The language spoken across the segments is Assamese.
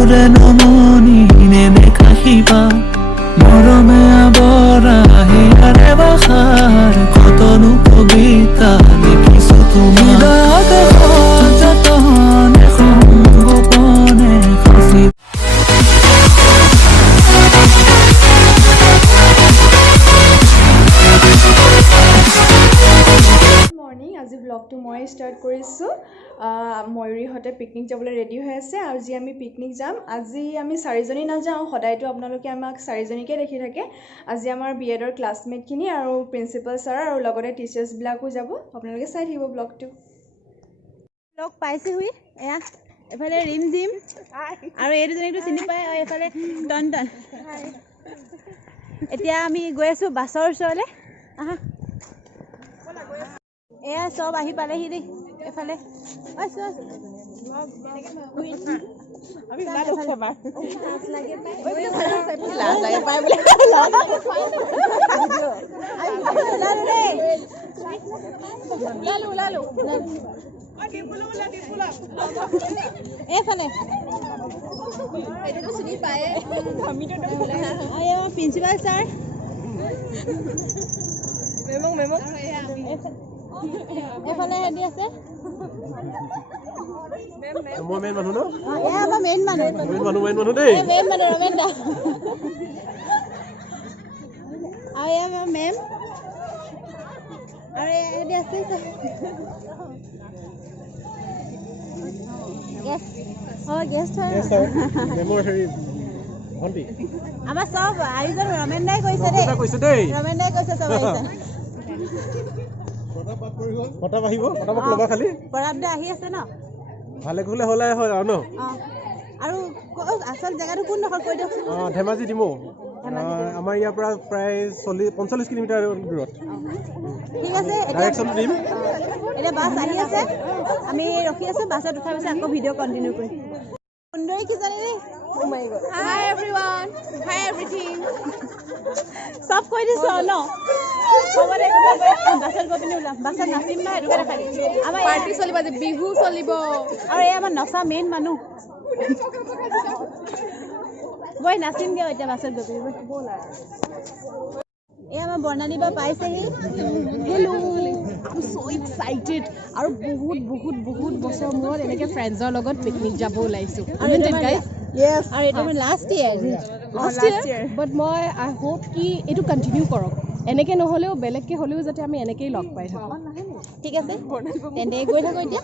মোৰে নমনি নেদেখাহিবা মৰমে আবৰাহে আৰে বাখাৰ কতনো কবিতা লিখিছো তোমাৰ হৃদয়তে সযতনে সংগোপনে সাঁচি আজি ব্লগটো মই ষ্টাৰ্ট কৰিছোঁ ময়ূৰীহঁতে পিকনিক যাবলৈ ৰেডি হৈ আছে আৰু আজি আমি পিকনিক যাম আজি আমি চাৰিজনী নাযাওঁ সদায়তো আপোনালোকে আমাক চাৰিজনীকে দেখি থাকে আজি আমাৰ বিএডৰ ক্লাছমেটখিনি আৰু প্ৰিন্সিপাল ছাৰ আৰু লগতে টিচাৰ্ছবিলাকো যাব আপোনালোকে চাই থাকিব ব্লগটো লগ পাইছে হুই এয়া এফালে ৰিম জিম আৰু এই দুজনীকটো চিনি পায় আৰু এফালে টন টন এতিয়া আমি গৈ আছোঁ বাছৰ ওচৰলৈ আহা এয়া চব আহি পালেহি দেই এফালে প্ৰিন্সিপাল ছাৰ এফালে হেৰি আছে মই মেইন মানুহ ন এয়া আমাৰ মেইন মানুহ দেই মেইন মানুহ ৰমেন দা আৰু এয়া আমাৰ মেম আৰু এয়া হেৰি আছে গেষ্ট মেমৰ হেৰি ভণ্টি আমাৰ চব আয়োজন ৰমেন দাই কৰিছে দেই ৰমেন দাই কৈছে চব আহিছে পতাপ আহিব পতাপক ল'বা খালি পতাপ দা আহি আছে ন ভালে গ'লে হ'লে হয় আৰু ন আৰু আচল জেগাটো কোনডোখৰ কৈ দিয়কচোন ধেমাজি ডিমৌ আমাৰ ইয়াৰ পৰা প্ৰায় 45 কিলোমিটাৰ দূৰত ঠিক আছে ডাইৰেকশ্যন দিম এতিয়া বাছ আহি আছে আমি ৰখি আছোঁ বাছত উঠাৰ পিছত আকৌ ভিডিঅ' কণ্টিনিউ কৰিম সুন্দৰী কিজনী দেই হাই এভৰিৱান হাই এভৰিথিং চব কৈ দিছোঁ ন বাছত গৈ পিনি ওলাম বাছত নাচিম ন সেইটো কাৰণে খালি আমাৰ পাৰ্টি চলিব আজি বিহু চলিব আৰু এই আমাৰ নচা মেইন মানুহ গৈ নাচিমগৈ এতিয়া বাছত গৈ পিনি এই আমাৰ বৰ্ণালী বা পাইছেহি hello' I am so' excited আৰু বহুত বছৰ মূৰত এনেকৈ ফ্ৰেণ্ডছৰ লগত পিকনিক যাব ওলাইছোঁ আৰু এইটো মোৰ লাষ্ট ইয়েৰ বাট মই আই হোপ কি এইটো কণ্টিনিউ কৰক এনেকৈ নহ'লেও বেলেগকৈ হ'লেও যাতে আমি এনেকৈয়ে লগ পাই থাকোঁ ঠিক আছে তেন্তে গৈ থাকোঁ এতিয়া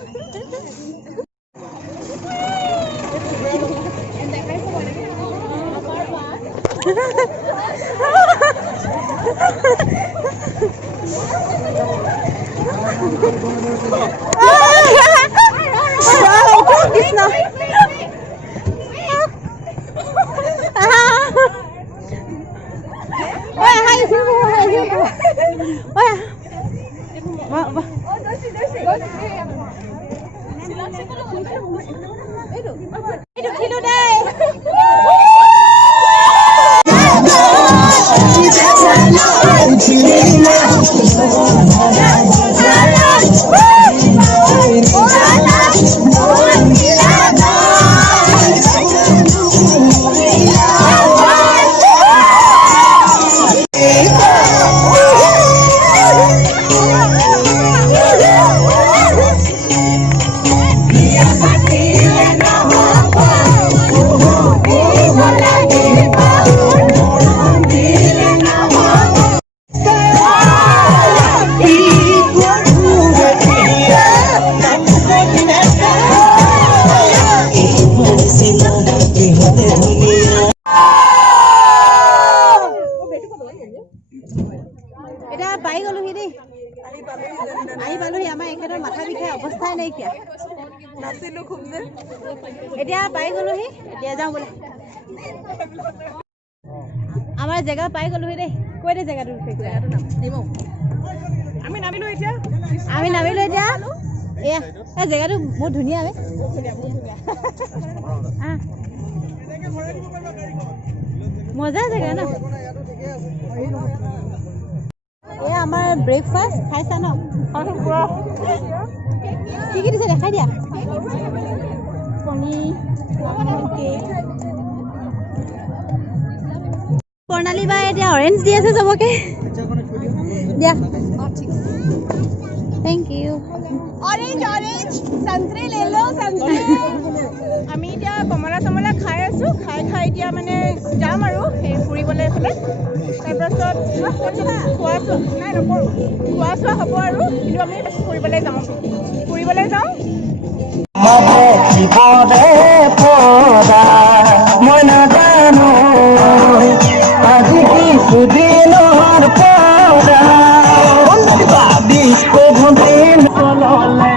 এতিয়া পাই গ'লোহি এতিয়া যাওঁ বোলে আমাৰ জেগা পাই গ'লোহি দেই কৈ দে জেগাটো আমি নামিলো এতিয়া এয়া এই জেগাটো বহুত ধুনীয়া মজা জেগা ন এয়া আমাৰ ব্ৰেকফাষ্ট খাইছা ন কি দিছে দেখাই দিয়া কণী কেক প্ৰণালী বাই এতিয়া অৰেঞ্জ দি আছে চবকে দিয়া থেংক ইউ অৰেঞ্জ অৰেঞ্জ संतरे ले लो संतरे আমি এতিয়া কমলা চমলা খাই আছো খাই এতিয়া মানে যাম আৰু এই ফুৰিবলৈ এফালে তাৰপাছত খোৱা নাই নকৰোঁ খোৱা চোৱা হ'ব আৰু কিন্তু আমি ফুৰিবলৈ যাওঁ মই নাজানো আজি কিছুদিনৰ পৰা বিষ্ণু ভূমিন চললে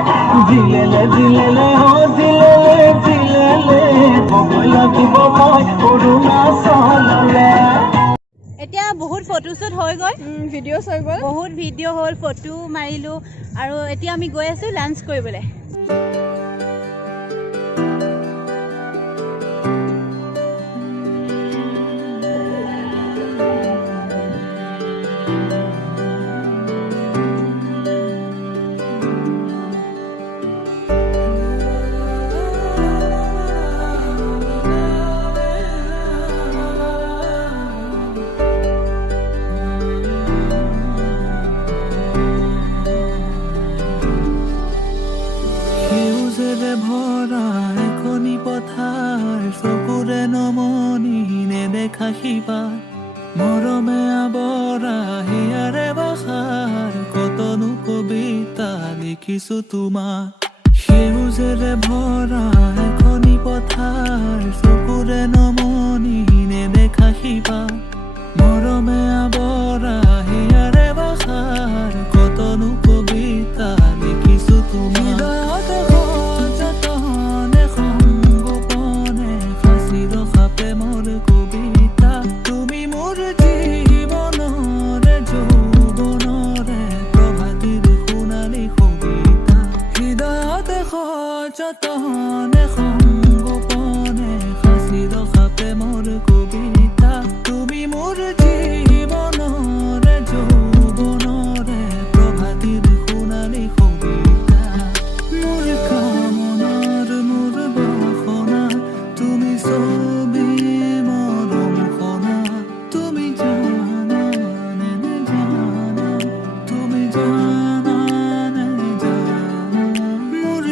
জিলেলে জিলেলে জিলেলে জিলেলে বগৈ লাগিব মই অৰুণাচললে এতিয়া বহুত ফটোশ্বুট হৈ গ'ল ভিডিঅ'ছ হৈ গ'ল বহুত ভিডিঅ' হ'ল ফটো মাৰিলোঁ আৰু এতিয়া আমি গৈ আছোঁ লাঞ্চ কৰিবলৈ সেউজেৰে ভৰা এখনি পথাৰ চকুৰে নমনি নেদেখা শিপা মৰমে আৱৰা হিয়াৰে বাসাৰ কতনো কবিতা লিখিছো তোমাৰ সেউজেৰে ভৰা এখনি পথাৰ চকুৰে নমনি নেদেখা শিপা মৰমে আৱৰা হিয়াৰে বাসাৰ কতনো কবিতা লিখিছো তোমাৰ যতনে সংগোপনে সাঁচি ৰখা প্ৰেমৰ কবিতা তুমি মোৰ জীৱনৰে যৌৱনৰে প্ৰভাতিৰ সোণালী কবিতা মোৰ কামনাৰ মোৰ বাসনা তুমি ছবি মৰম খনা তুমি জানা নে জানা তুমি জানা নে জানা মোৰ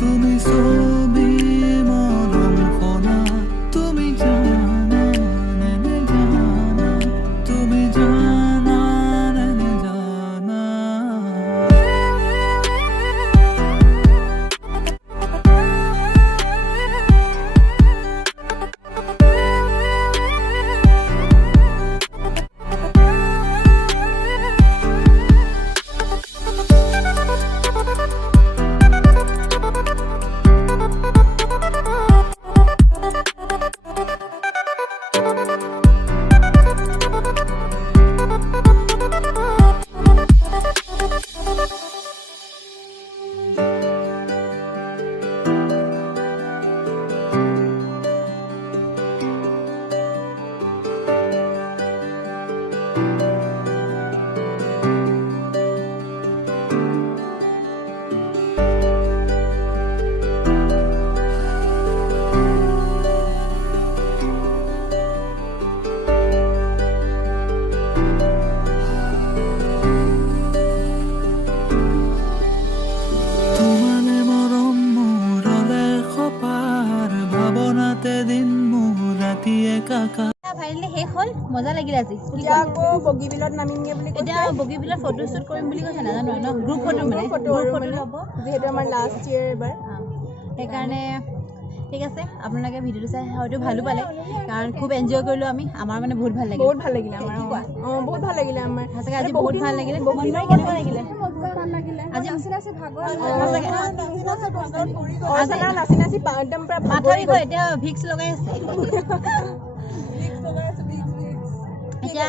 তুমি ছবি মৰম খনা তুমি জানা নে জানা তুমি জানা নে জানা ফাইনেলি শেষ হ'ল মজা লাগিল আজি এতিয়া আকৌ বগীবিলত নামিমগৈ বুলি এতিয়া বগীবিলত ফটোশ্বুট কৰিম বুলি কৈছে নাজানো ন গ্ৰুপ ফটো মানে ফটো ল'ব যিহেতু আমাৰ লাষ্ট ইয়েৰ এবাৰ সেইকাৰণে ঠিক আছে আপোনালোকে ভিডিঅ'টো চাই হয়তো ভালো পালে কাৰণ খুব এনজয় কৰিলোঁ আমি আমাৰ মানে বহুত ভাল লাগিলে আমাৰ বহুত ভাল লাগিলে আমাৰ সঁচাকৈ আজি বহুত ভাল লাগিলে কেনেকুৱা লাগিলে আজি নাচি নাচি একদম পূৰা মাথা বিষ এতিয়া ভিক্স লগাই আছে এতিয়া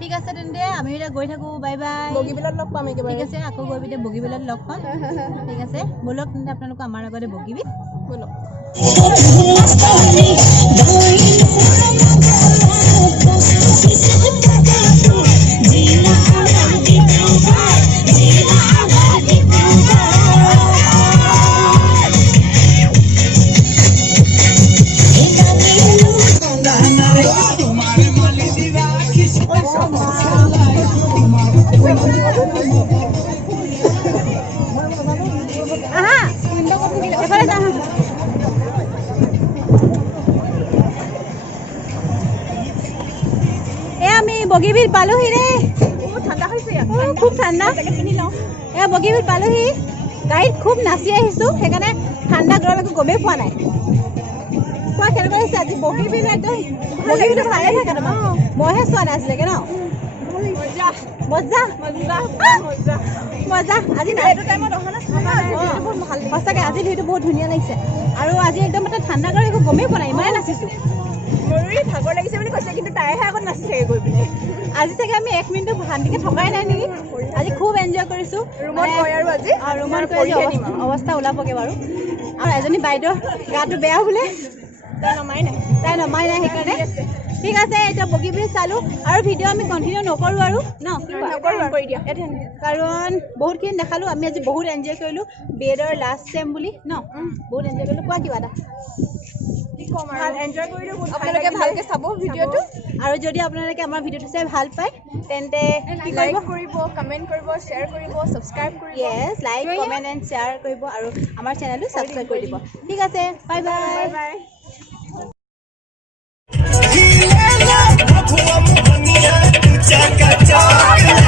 ঠিক আছে তেন্তে আমি এতিয়া গৈ থাকোঁ বাই বাই বগীবিলত লগ পাম একেবাৰে ঠিক আছে আকৌ গৈ পিনে বগীবিলত লগ পাম ঠিক আছে ব'লক তেন্তে আপোনালোকক আমাৰ আগতে বগীবিল ব'লক আমি বগীবিল পালোহি ৰে ঠাণ্ডা হৈছে খুব ঠাণ্ডা বগীবিল পালোহি গাড়ীত খুব নাচি আহিছোঁ সেইকাৰণে ঠাণ্ডা গৰম একো গমেই পোৱা নাই কোৱা কেনেকুৱা হৈছে আজি বগীবিল একদম বগীবিল ভালে থাকে তোমাৰ মইহে চোৱা নাছিলেগে ন মজা আজি এইটো টাইমত সঁচাকৈ আজি ভিউটো বহুত ধুনীয়া লাগিছে আৰু আজি একদম মানে ঠাণ্ডা গৰম একো গমেই পোৱা নাই ইমানে নাচিছোঁ ভাগৰ লাগিছে বুলি কৈছে কিন্তু তাইহে আগত নাচি থাকে গৈ পিনে আজি চাগে আমি 1 মিনিটো শান্তিকে থকাই নাই নেকি আজি খুব এনজয় কৰিছোঁ ৰুমত গৈ আৰু আজি ৰুমত গৈ অৱস্থা ওলাবগৈ বাৰু আৰু এজনী বাইদেউ গাটো বেয়া বোলে তাই নমাই নাই সেইকাৰণে ঠিক আছে এতিয়া বগীবিল চালোঁ আৰু ভিডিঅ' আমি কণ্টিনিউ নকৰোঁ আৰু ন কৰি দিয়া কাৰণ বহুতখিনি দেখালোঁ আমি আজি বহুত এনজয় কৰিলোঁ BED-ৰ লাষ্ট ছেম বুলি ন বহুত এনজয় কৰিলোঁ কোৱা কিবা এটা এনজয় কৰিলোঁ আপোনালোকে ভালকৈ চাব ভিডিঅ'টো আৰু যদি আপোনালোকে আমাৰ ভিডিঅ'টো চাই ভাল পায় তেন্তে লাইক কৰিব কমেণ্ট কৰিব শ্বেয়াৰ কৰিব ছাবস্ক্ৰাইব কৰিব য়েছ লাইক কমেণ্ট এণ্ড শ্বেয়াৰ কৰিব আৰু আমাৰ চেনেলটো ছাবস্ক্ৰাইব কৰি দিব ঠিক আছে বাই বাই Chaka chaka